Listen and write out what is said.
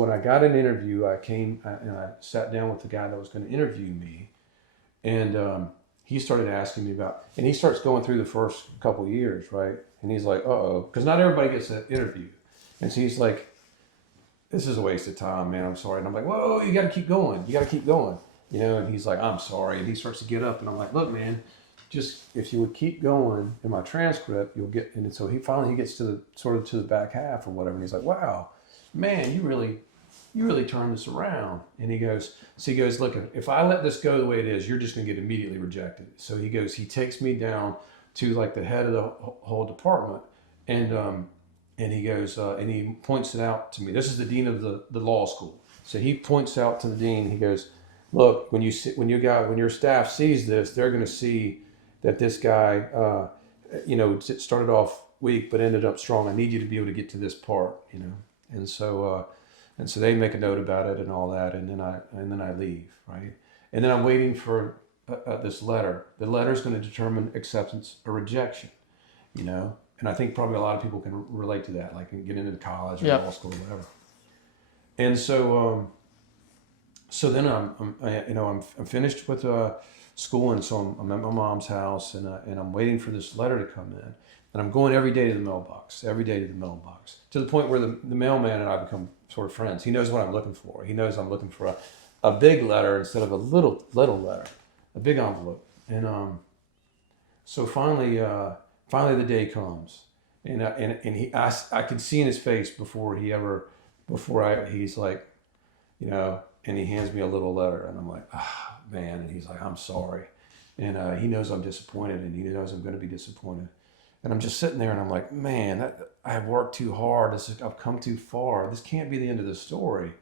When I got an interview, and I sat down with the guy that was going to interview me, and he started asking me about, and he starts going through the first couple of years, right? And he's like, "Uh-oh," because not everybody gets an interview, and so he's like, "This is a waste of time, man. I'm sorry." And I'm like, "Whoa, you got to keep going. You got to keep going." And he's like, "I'm sorry," and he starts to get up, and I'm like, "Look, man, just if you would keep going in my transcript, you'll get." And so he gets to the sort of to the back half or whatever, and he's like, "Wow, man, you really turned this around." And he goes, "Look, if I let this go the way it is, you're just going to get immediately rejected." So he takes me down to like the head of the whole department, and he goes, and he points it out to me. This is the dean of the law school. So he points out to the dean. He goes, "Look, when your staff sees this, they're going to see that this guy, started off weak but ended up strong. I need you to be able to get to this part. And so they make a note about it and all that, and then I leave, right? And then I'm waiting for this letter. The letter is going to determine acceptance or rejection, you know. And I think probably a lot of people can relate to that, like get into college or law Yep. school or whatever. And so then I'm finished with school, and so I'm at my mom's house, and I'm waiting for this letter to come in, and I'm going every day to the mailbox, to the point where the mailman and I become sort of friends. He knows what I'm looking for. He knows I'm looking for a big letter instead of a little letter, a big envelope, and so finally the day comes, and I could see in his face he's like, and he hands me a little letter, and I'm like, ah, man, and he's like, I'm sorry, and he knows I'm disappointed, and he knows I'm going to be disappointed, and I'm just sitting there, and I'm like, man, I've worked too hard. I've come too far. This can't be the end of the story.